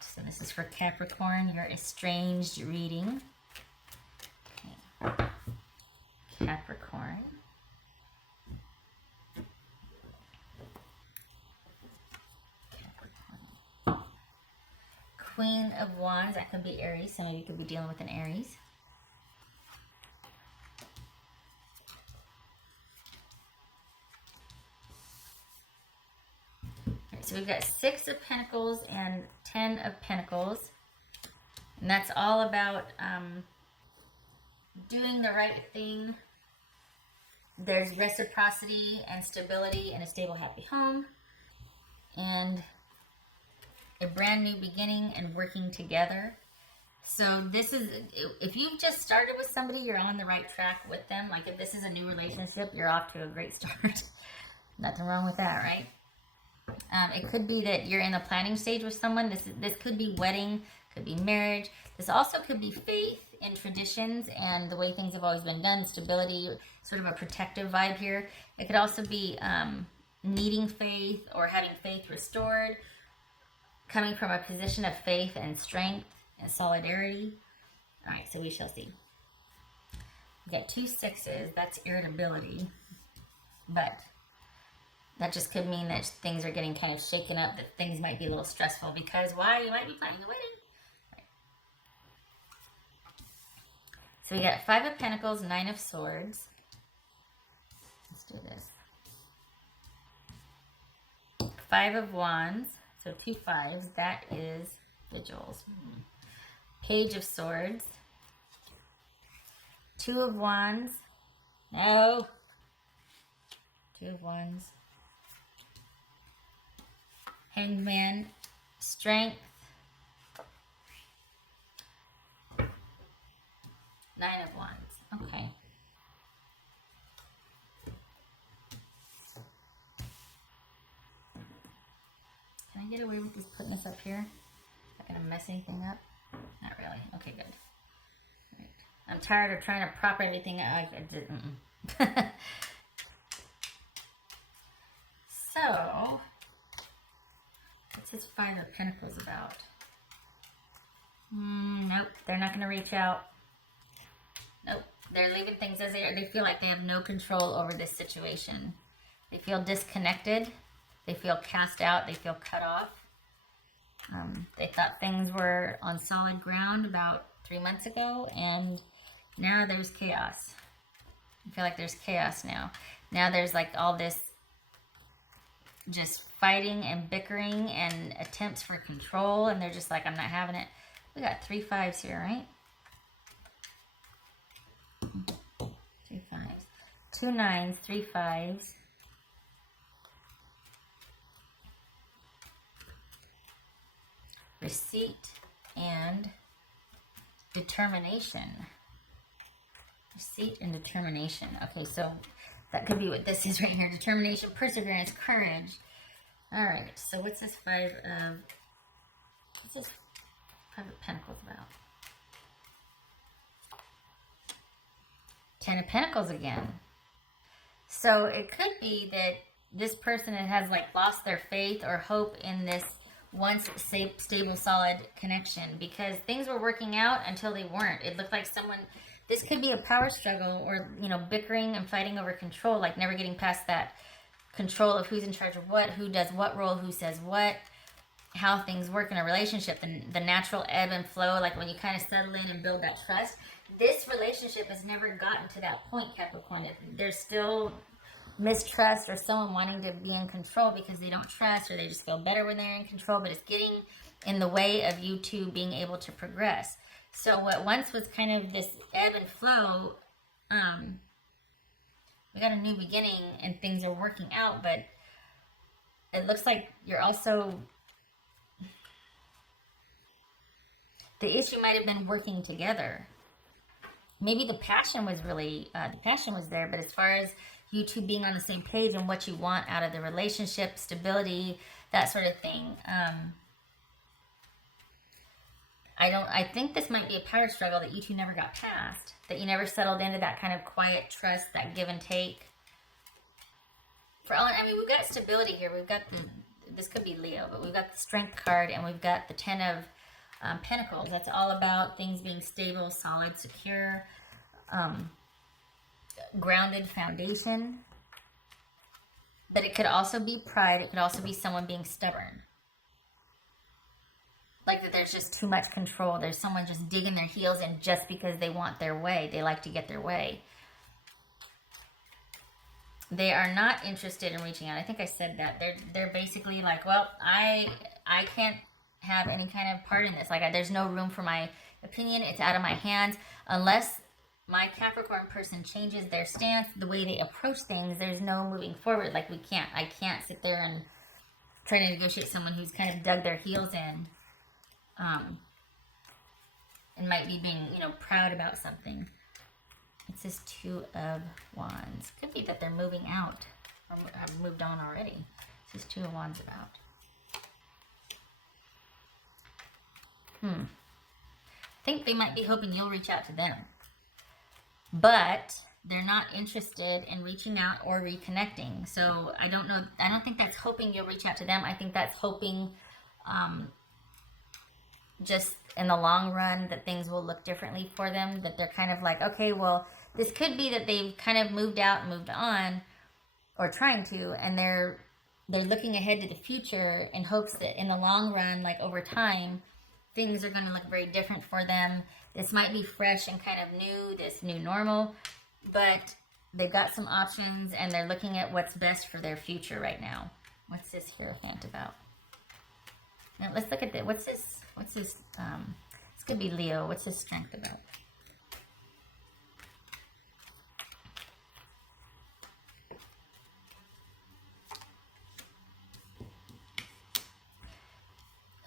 so this is for Capricorn, your estranged reading. Okay. Capricorn. Queen of Wands, that could be Aries. Some of you could be dealing with an Aries. Right, so we've got 6 of Pentacles and 10 of Pentacles. And that's all about doing the right thing. There's reciprocity and stability in a stable, happy home. And a brand new beginning and working together. So this is, if you've just started with somebody, you're on the right track with them. Like if this is a new relationship, you're off to a great start. Nothing wrong with that, right? It could be that you're in the planning stage with someone. This could be wedding, could be marriage. This also could be faith in traditions and the way things have always been done, stability, sort of a protective vibe here. It could also be needing faith or having faith restored, coming from a position of faith and strength and solidarity. All right, so we shall see. We got 2 6s. That's irritability. But that just could mean that things are getting kind of shaken up, that things might be a little stressful because why? You might be planning a wedding. Right. So we got 5 of Pentacles, 9 of Swords. Let's do this. 5 of Wands. So 2 5s, that is Vigils. Page of Swords. 2 of Wands. No. 2 of Wands. Hanged Man. Strength. 9 of Wands. Okay. Can I get away with just putting this up here? Not gonna mess anything up? Not really. Okay, good. Right. I'm tired of trying to prop everything up. I didn't. So, what's this 5 of Pentacles about? Nope, they're not gonna reach out. Nope, they're leaving things as they are. They feel like they have no control over this situation. They feel disconnected. They feel cast out. They feel cut off. They thought things were on solid ground about 3 months ago, and now there's chaos. I feel like there's chaos now. Now there's like all this just fighting and bickering and attempts for control, and they're just like, I'm not having it. We got 3 5s here, right? 3 5s. 2 9s, 3 5s. Receipt and determination. Receipt and determination. Okay, so that could be what this is right here. Determination, perseverance, courage. All right, so what's this 5 of Pentacles about? 10 of Pentacles again. So it could be that this person has like lost their faith or hope in this once stable, solid connection, because things were working out until they weren't. It looked like someone, this could be a power struggle or, you know, bickering and fighting over control, like never getting past that control of who's in charge of what, who does what role, who says what, how things work in a relationship, the natural ebb and flow, like when you kind of settle in and build that trust. This relationship has never gotten to that point, Capricorn. There's still mistrust or someone wanting to be in control because they don't trust or they just feel better when they're in control, but it's getting in the way of you two being able to progress. So what once was kind of this ebb and flow, we got a new beginning and things are working out, but it looks like you're also, the issue might have been working together. Maybe the passion was really, the passion was there, but as far as you two being on the same page and what you want out of the relationship, stability, that sort of thing. I think this might be a power struggle that you two never got past, that you never settled into that kind of quiet trust, that give and take. For all, I mean, we've got stability here. We've got this could be Leo, but we've got the Strength card and we've got the Ten of Pentacles. That's all about things being stable, solid, secure, grounded foundation. But it could also be pride. It could also be someone being stubborn. Like that there's just too much control. There's someone just digging their heels in just because they want their way. They like to get their way. They are not interested in reaching out. I think I said that. They're basically like, well, I can't have any kind of part in this. Like, there's no room for my opinion. It's out of my hands. Unless my Capricorn person changes their stance, the way they approach things, there's no moving forward. Like, I can't sit there and try to negotiate someone who's kind of dug their heels in. And might be being, proud about something. It says Two of Wands. Could be that they're moving out. Or have moved on already. It says Two of Wands about. I think they might be hoping you'll reach out to them. But they're not interested in reaching out or reconnecting. So I don't know. I don't think that's hoping you'll reach out to them. I think that's hoping just in the long run that things will look differently for them. That they're kind of like, okay, well, this could be that they've kind of moved out and moved on, or trying to, and they're looking ahead to the future in hopes that in the long run, like over time, things are going to look very different for them. This might be fresh and kind of new, this new normal, but they've got some options and they're looking at what's best for their future right now. What's this Hierophant about? Now let's look at this. What's this? This could be Leo. What's his Strength about?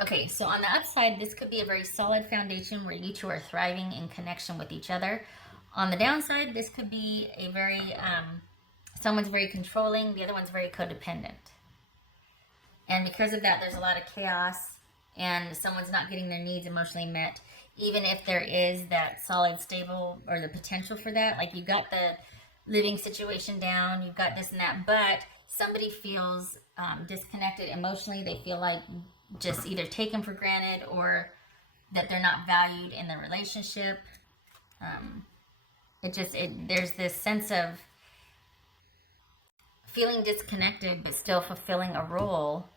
Okay, so on the upside, this could be a very solid foundation where you two are thriving in connection with each other. On the downside, this could be a very, someone's very controlling, the other one's very codependent. And because of that, there's a lot of chaos, and someone's not getting their needs emotionally met, even if there is that solid, stable, or the potential for that. Like, you've got the living situation down, you've got this and that, but somebody feels disconnected emotionally. They feel like just either taken for granted or that they're not valued in the relationship. There's this sense of feeling disconnected but still fulfilling a role,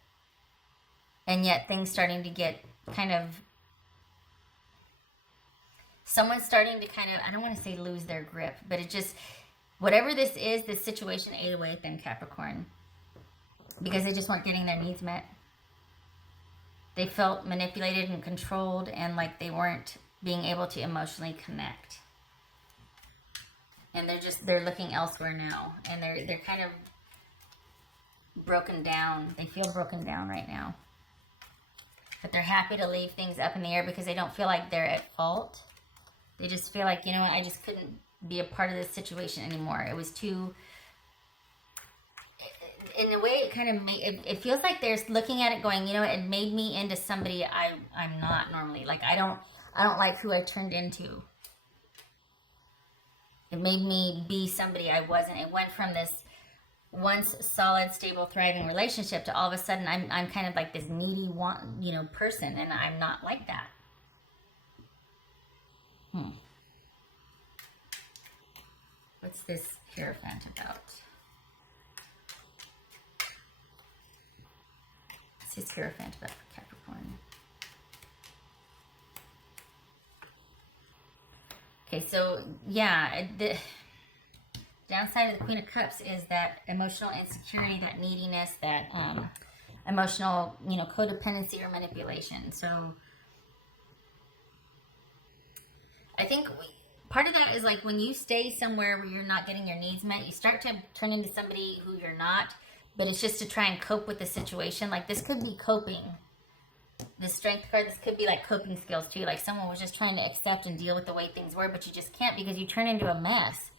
and yet things starting to get kind of, someone's starting to kind of, I don't want to say lose their grip, but it just, whatever this is, this situation ate away at them, Capricorn, because they just weren't getting their needs met. They felt manipulated and controlled, and like they weren't being able to emotionally connect. And they're looking elsewhere now, and they're kind of broken down. They feel broken down right now. But they're happy to leave things up in the air because they don't feel like they're at fault. They just feel like, you know what, I just couldn't be a part of this situation anymore. It was too, in a way, it kind of made, it feels like they're looking at it going, you know, it made me into somebody I'm not normally. Like, I don't like who I turned into. It made me be somebody I wasn't. It went from this once solid, stable, thriving relationship to all of a sudden I'm kind of like this needy person, and I'm not like that. What's this Hierophant about? What's this Hierophant about for Capricorn? Okay, so yeah, the downside of the Queen of Cups is that emotional insecurity, that neediness, that emotional, codependency or manipulation. So I think part of that is like when you stay somewhere where you're not getting your needs met, you start to turn into somebody who you're not, but it's just to try and cope with the situation. Like, this could be coping. This Strength card, this could be like coping skills too. Like someone was just trying to accept and deal with the way things were, but you just can't because you turn into a mess.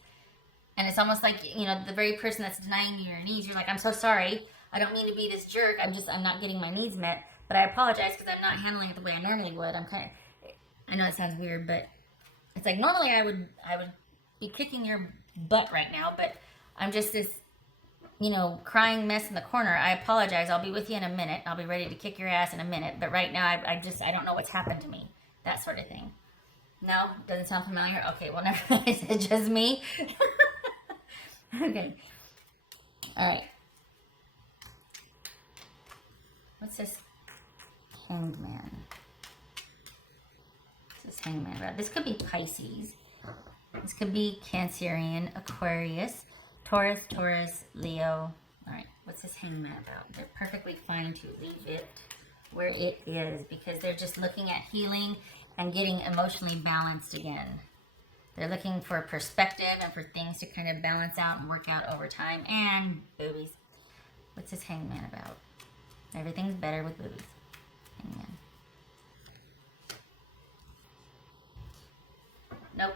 And it's almost like, the very person that's denying you your needs, you're like, I'm so sorry. I don't mean to be this jerk. I'm not getting my needs met, but I apologize because I'm not handling it the way I normally would. I know it sounds weird, but it's like normally I would be kicking your butt right now, but I'm just this you know, crying mess in the corner. I apologize. I'll be with you in a minute. I'll be ready to kick your ass in a minute. But right now, I don't know what's happened to me. That sort of thing. No? Doesn't sound familiar? Okay, well, never mind. Is it just me? Okay. All right. What's this? Hangman. What's this Hangman about? This could be Pisces. This could be Cancerian, Aquarius, Taurus, Leo. All right, what's this Hangman about? They're perfectly fine to leave it where it is because they're just looking at healing and getting emotionally balanced again. They're looking for perspective and for things to kind of balance out and work out over time. And boobies. What's this Hangman about? Everything's better with boobies. Hangman. Nope.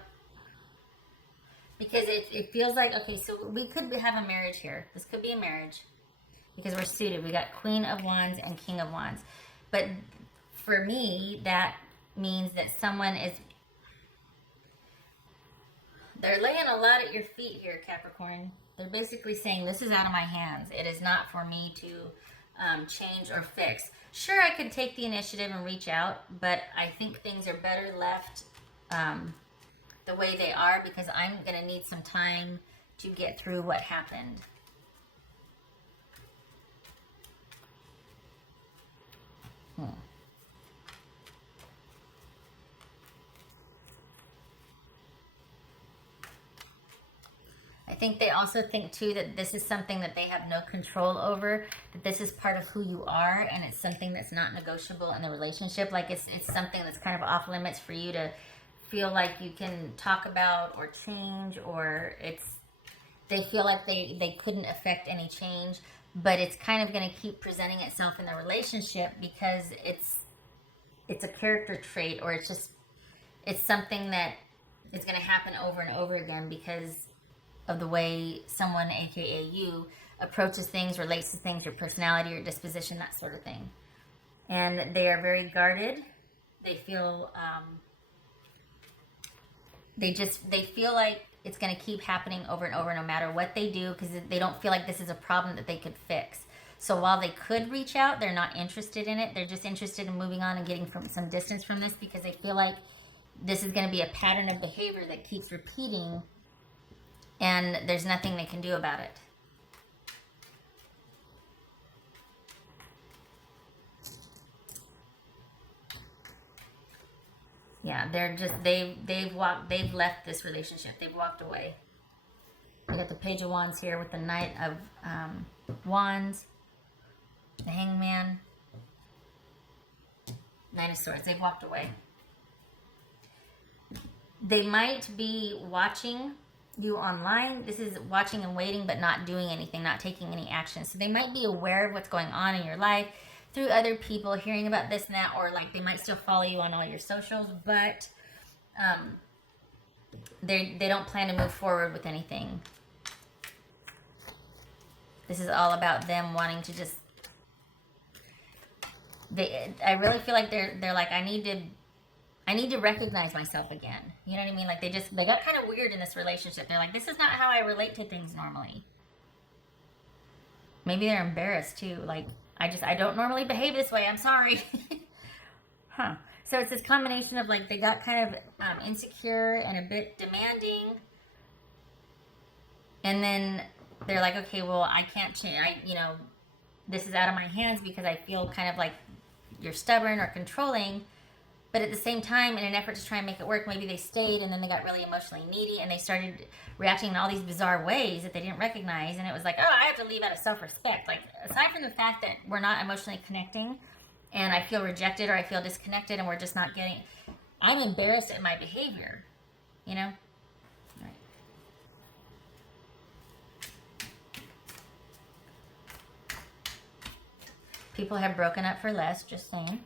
Because it feels like, okay, so we could have a marriage here. This could be a marriage because we're suited. We got Queen of Wands and King of Wands. But for me, that means that someone is, they're laying a lot at your feet here, Capricorn. They're basically saying, this is out of my hands. It is not for me to change or fix. Sure, I could take the initiative and reach out, but I think things are better left the way they are because I'm going to need some time to get through what happened. I think they also think too that this is something that they have no control over, that this is part of who you are and it's something that's not negotiable in the relationship. Like it's something that's kind of off limits for you to feel like you can talk about or change, or they feel like they couldn't affect any change, but it's kind of going to keep presenting itself in the relationship because it's a character trait, or it's something that is going to happen over and over again because of the way someone, aka you, approaches things, relates to things, your personality, your disposition, that sort of thing. And they are very guarded. They feel they feel like it's going to keep happening over and over no matter what they do because they don't feel like this is a problem that they could fix. So while they could reach out, they're not interested in it. They're just interested in moving on and getting some distance from this because they feel like this is going to be a pattern of behavior that keeps repeating and there's nothing they can do about it. Yeah, they're just they've left this relationship. They've walked away. We got the Page of Wands here with the Knight of Wands, the Hangman, Knight of Swords. They've walked away. They might be watching you online. This is watching and waiting, but not doing anything, not taking any action. So they might be aware of what's going on in your life through other people, hearing about this and that, or like they might still follow you on all your socials, but they don't plan to move forward with anything. This is all about them wanting to just. I really feel like they're like, I need to recognize myself again. You know what I mean? Like they got kind of weird in this relationship. They're like, this is not how I relate to things normally. Maybe they're embarrassed too. Like, I don't normally behave this way. I'm sorry. Huh. So it's this combination of like, they got kind of insecure and a bit demanding. And then they're like, okay, well, I can't change. This is out of my hands because I feel kind of like you're stubborn or controlling. But at the same time, in an effort to try and make it work, maybe they stayed and then they got really emotionally needy and they started reacting in all these bizarre ways that they didn't recognize. And it was like, oh, I have to leave out of self-respect. Like, aside from the fact that we're not emotionally connecting and I feel rejected or I feel disconnected and we're just not getting, I'm embarrassed at my behavior, you know? All right. People have broken up for less, just saying.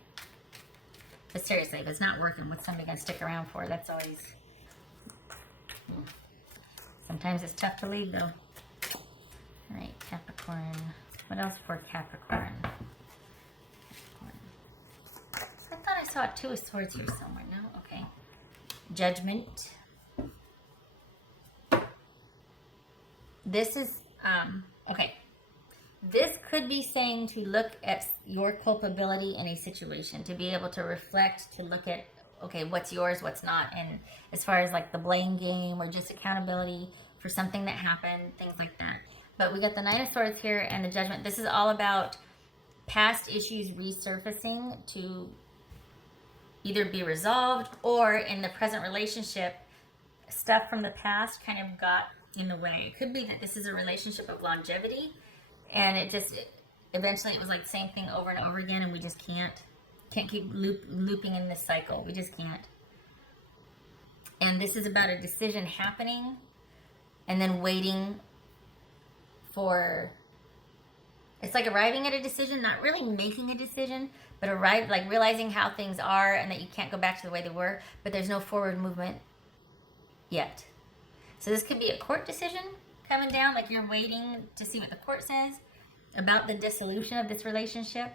But seriously, if it's not working, what's somebody going to stick around for? That's always... Sometimes it's tough to leave, though. All right, Capricorn. What else for Capricorn? I thought I saw a Two of Swords here somewhere. No? Okay. Judgment. This is... okay. could be saying to look at your culpability in a situation, to be able to reflect, to look at, okay, what's yours, what's not, and as far as like the blame game or just accountability for something that happened, things like that. But we got the Knight of Swords here and the Judgment. This is all about past issues resurfacing to either be resolved, or in the present relationship, stuff from the past kind of got in the way. It could be that this is a relationship of longevity, and eventually it was like the same thing over and over again, and we just can't keep looping in this cycle. We just can't. And this is about a decision happening and then waiting for, it's like arriving at a decision, not really making a decision, but like realizing how things are and that you can't go back to the way they were, but there's no forward movement yet. So this could be a court decision coming down, like you're waiting to see what the court says about the dissolution of this relationship.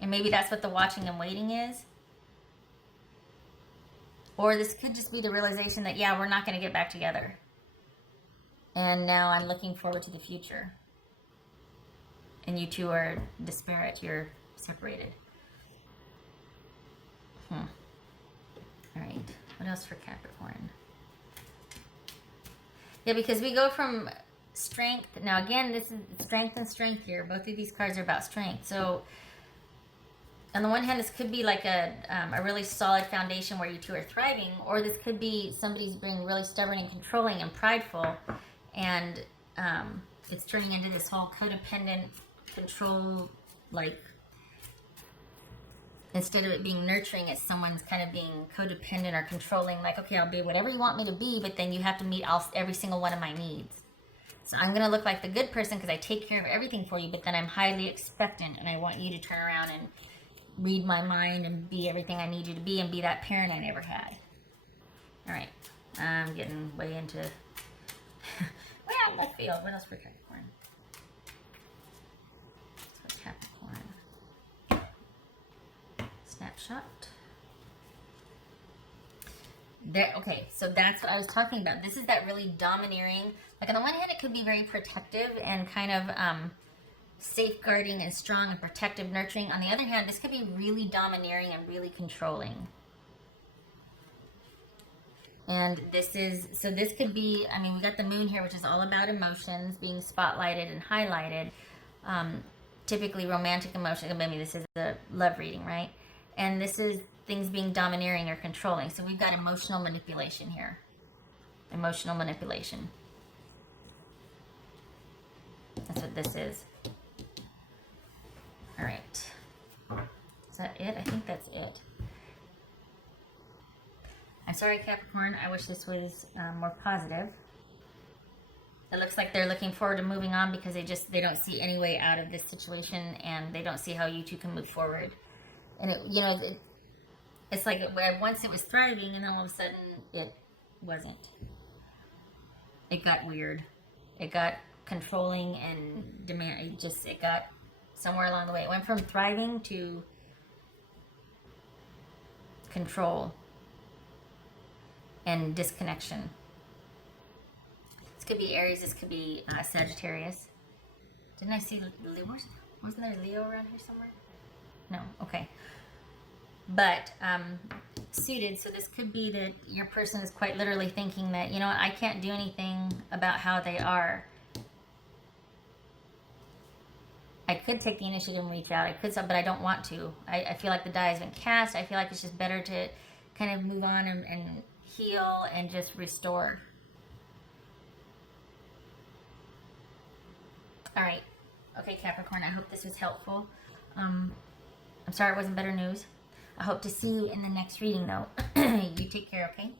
And maybe that's what the watching and waiting is. Or this could just be the realization that, yeah, we're not going to get back together. And now I'm looking forward to the future. And you two are disparate. You're separated. All right. What else for Capricorn? Yeah, because we go from strength. Now, again, this is strength and strength here. Both of these cards are about strength. So, on the one hand, this could be like a really solid foundation where you two are thriving. Or this could be somebody's being really stubborn and controlling and prideful. And it's turning into this whole codependent control, like, instead of it being nurturing, it's someone's kind of being codependent or controlling, like, okay, I'll be whatever you want me to be, but then you have to meet every single one of my needs. So I'm going to look like the good person because I take care of everything for you, but then I'm highly expectant and I want you to turn around and read my mind and be everything I need you to be and be that parent I never had. All right. I'm getting way into... well, left field. What else for Capricorn? So Capricorn. Snapshot. There, okay, so that's what I was talking about. This is that really domineering. Like, on the one hand, it could be very protective and kind of safeguarding and strong and protective, nurturing. On the other hand, this could be really domineering and really controlling. And this could be, I mean, we got the moon here, which is all about emotions being spotlighted and highlighted. Typically romantic emotion. Maybe this is a love reading, right? And this is things being domineering or controlling. So we've got emotional manipulation here. Emotional manipulation. That's what this is. All right. Is that it? I think that's it. I'm sorry, Capricorn. I wish this was more positive. It looks like they're looking forward to moving on because they don't see any way out of this situation, and they don't see how you two can move forward. And it's like once it was thriving, and then all of a sudden it wasn't. It got weird. It got controlling and demand. It got somewhere along the way. It went from thriving to control and disconnection. This could be Aries. This could be Sagittarius. Didn't I see Leo? Wasn't there Leo around here somewhere? No. Okay. But suited. So this could be that your person is quite literally thinking that, you know what, I can't do anything about how they are. I could take the initiative and reach out. I could, but I don't want to. I feel like the die has been cast. I feel like it's just better to kind of move on and heal and just restore. All right. Okay, Capricorn, I hope this was helpful. I'm sorry it wasn't better news. I hope to see you in the next reading, though. You take care, okay?